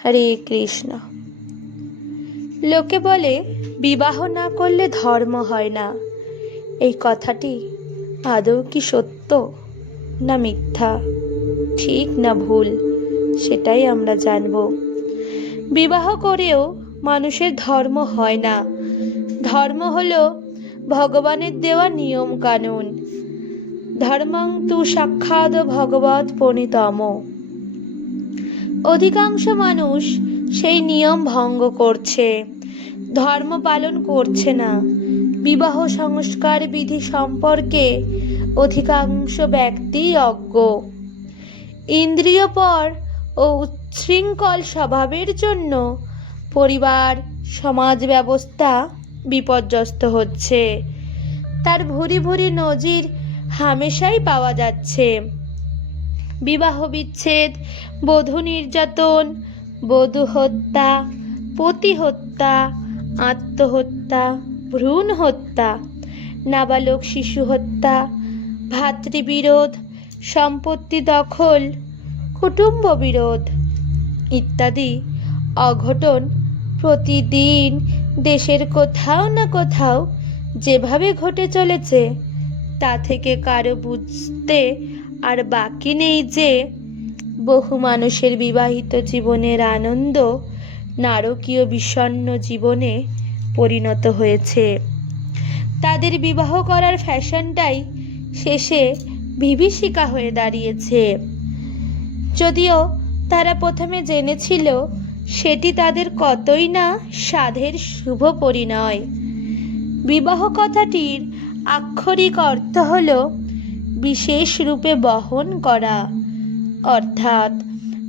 হরে কৃষ্ণ। লোকে বলে বিবাহ না করলে ধর্ম হয় না। এই কথাটি আদৌ কি সত্য না মিথ্যা, ঠিক না ভুল, সেটাই আমরা জানব। বিবাহ করেও মানুষের ধর্ম হয় না। ধর্ম হলো ভগবানের দেওয়া নিয়ম কানুন। ধর্মং তু সাক্ষাৎ ভগবৎ প্রণীতম। অধিকাংশ মানুষ সেই নিয়ম ভঙ্গ করছে, ধর্ম পালন করছে না। বিবাহ সংস্কার বিধি সম্পর্কে অধিকাংশ ব্যক্তি অজ্ঞ। ইন্দ্রিয়পর ও উচ্ছৃঙ্খল স্বভাবের জন্য পরিবার সমাজ ব্যবস্থা বিপর্যস্ত হচ্ছে। তার ভুরি ভুরি নজির হামেশাই পাওয়া যাচ্ছে। বিবাহ বিচ্ছেদ, বধূ নির্যাতন, বধূ হত্যা, পতি হত্যা, আত্মহত্যা, ভ্রূণ হত্যা, নাবালক শিশু হত্যা, ভাতৃবিরোধ, সম্পত্তি দখল, কুটুম্ব বিরোধ ইত্যাদি অঘটন প্রতিদিন দেশের কোথাও না কোথাও যেভাবে ঘটে চলেছে, তা থেকে কারো বুঝতে আর বাকি নেই যে বহু মানুষের বিবাহিত জীবনের আনন্দ নারকীয় বিষণ্ণ জীবনে পরিণত হয়েছে। তাদের বিবাহ করার ফ্যাশনটাই শেষে বিভীষিকা হয়ে দাঁড়িয়েছে। যদিও তারা প্রথমে জেনেছিল সেটি তাদের কতই না সাধের শুভ পরিণয়। বিবাহ কথাটির আক্ষরিক অর্থ হল বিশেষ রূপে বহন করা, অর্থাৎ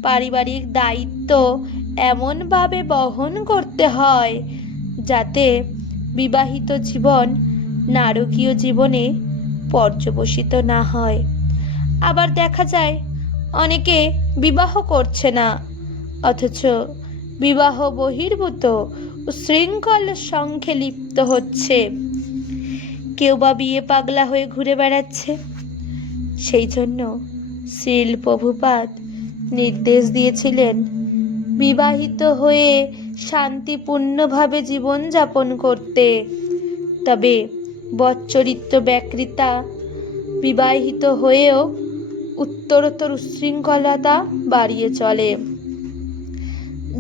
পারিবারিক দায়িত্ব এমনভাবে বহন করতে হয় যাতে বিবাহিত জীবন নারকীয় জীবনে পর্যবসিত না হয়। আবার দেখা যায় অনেকে বিবাহ করছে না, অথচ বিবাহ বহির্ভূত উচ্ছৃঙ্খল সংখ্যে লিপ্ত হচ্ছে। কেউ বা বিয়ে পাগলা হয়ে ঘুরে বেড়াচ্ছে। সেই জন্য শ্রীল প্রভুপাদ নির্দেশ দিয়েছিলেন বিবাহিত হয়ে শান্তিপূর্ণভাবে জীবনযাপন করতে। তবে বচ্চরিত্র ব্যাকৃতা বিবাহিত হয়েও উত্তরোত্তর উচ্ছৃঙ্খলতা বাড়িয়ে চলে।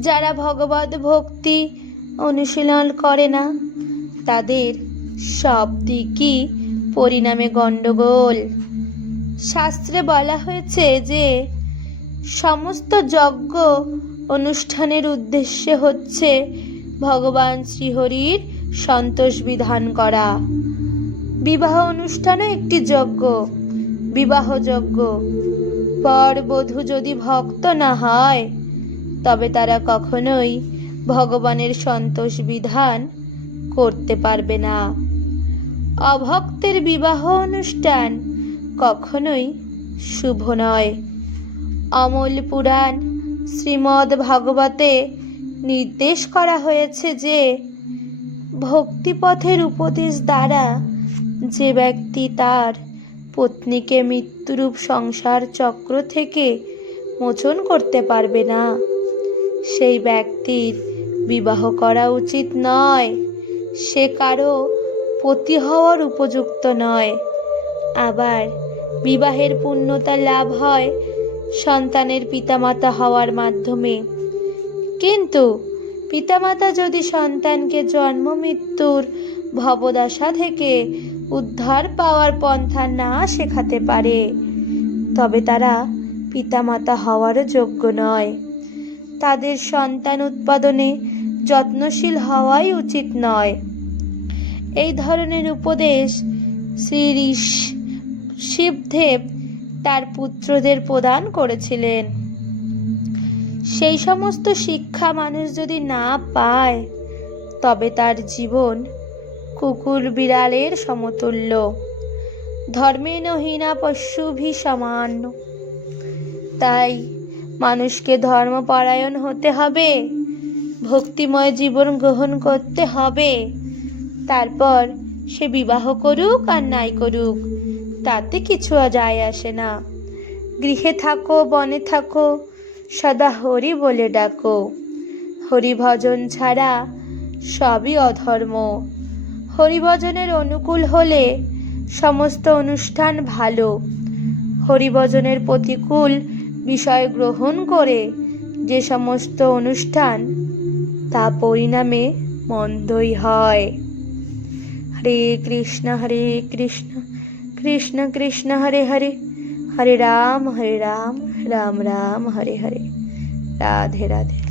যারা ভগবদ ভক্তি অনুশীলন করে না, তাদের সব দিকই পরিণামে গণ্ডগোল। শাস্ত্রে বলা হয়েছে যে সমস্ত যজ্ঞ অনুষ্ঠানের উদ্দেশ্য হচ্ছে ভগবান শ্রীহরির সন্তোষ বিধান করা। বিবাহ অনুষ্ঠানও একটি যজ্ঞ, বিবাহ যজ্ঞ। বর বধূ যদি ভক্ত না হয় তবে তারা কখনোই ভগবানের সন্তোষ বিধান করতে পারবে না। অভক্তের বিবাহ অনুষ্ঠান কখনোই শুভ নয়। অমল পুরাণ শ্রীমদ্ ভাগবতে নির্দেশ করা হয়েছে যে ভক্তিপথের উপদেশ দ্বারা যে ব্যক্তি তার পত্নীকে মৃত্যুরূপ সংসার চক্র থেকে মোচন করতে পারবে না, সেই ব্যক্তির বিবাহ করা উচিত নয়। সে কারো পতি হওয়ার উপযুক্ত নয়। আবার বিবাহের পূর্ণতা লাভ হয় সন্তানের পিতামাতা হওয়ার মাধ্যমে। কিন্তু পিতামাতা যদি সন্তানকে জন্ম মৃত্যুর ভবদশা থেকে উদ্ধার পাওয়ার পন্থা না শেখাতে পারে, তবে তারা পিতামাতা হওয়ারও যোগ্য নয়। তাদের সন্তান উৎপাদনে যত্নশীল হওয়াই উচিত নয়। এই ধরনের উপদেশ শ্রী শিবদেব তার পুত্রদের প্রদান করেছিলেন। সেই সমস্ত শিক্ষা মানুষ যদি না পায় তবে তার জীবন কুকুর বিড়ালের সমতুল্য। ধর্মেণ হীনা পশুভি সমান। তাই মানুষকে ধর্মপরায়ণ হতে হবে, ভক্তিময় জীবন গ্রহণ করতে হবে। তারপর সে বিবাহ করুক আর নাই করুক, তাতে কিছু যায় আসে না। গৃহে থাকো বনে থাকো, সদা হরি বলে ডাকো। হরিভজন ছাড়া সবই অধর্ম। হরিভজনের অনুকূল হলে সমস্ত অনুষ্ঠান ভালো, হরিভজনের প্রতিকূল বিষয় গ্রহণ করে যে সমস্ত অনুষ্ঠান তা পরিণামে মন্দই হয়। হরে কৃষ্ণ কৃষ্ণ কৃষ্ণ হরে হরে, হরে রাম রাম রাম হরে হরে। রাধে রাধে।